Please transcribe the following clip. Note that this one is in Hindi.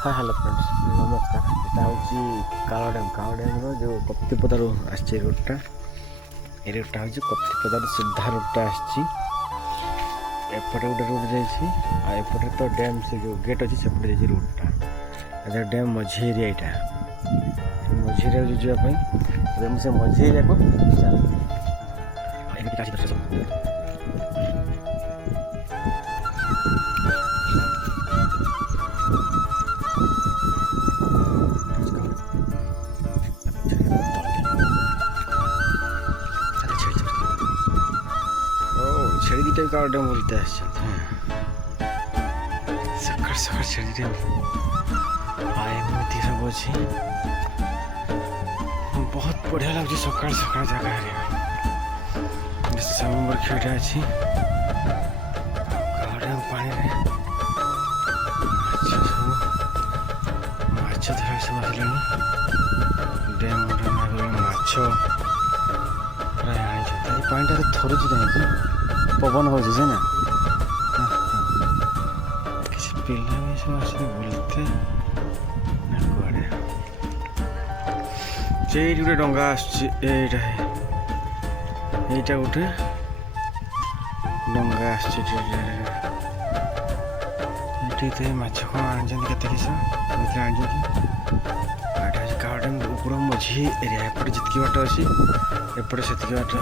हाय हेलो फ्रेंड्स नमस्कार यहाँ हूँ काला डैम जो कप्तिपदार आसचे रोडटा ये रोडटा हूँ कप्तिपदार सीधा रोडटा आसपटे गोटे रोड जापटे तो डैम से जो गेट अच्छी सेपटे जा रोडटा डैम मझी एरिया यहाँ मझी एरिया जो जावाई मुझे मझी एरिया को छेड़ी दुटा काला डैम बोलते सकाल सकाल छेड़ी डैम आए सब अच्छी बहुत बढ़िया लगे सकाल सकाल जगह समर खेड़ा अच्छी काला डैम पानी माछ धरा सब आस डैम माछ प्राय आनी पानी टा थरुची जाए पवन हो ना किसी पिला में सब आस बुलते ना कड़े गोटे डंगा आईटा गोटे डंगा आटे माछ कौन आने के काला डैम ऊपर मझी एरिया एपटे जितकी बाट अच्छी एपटे से बाट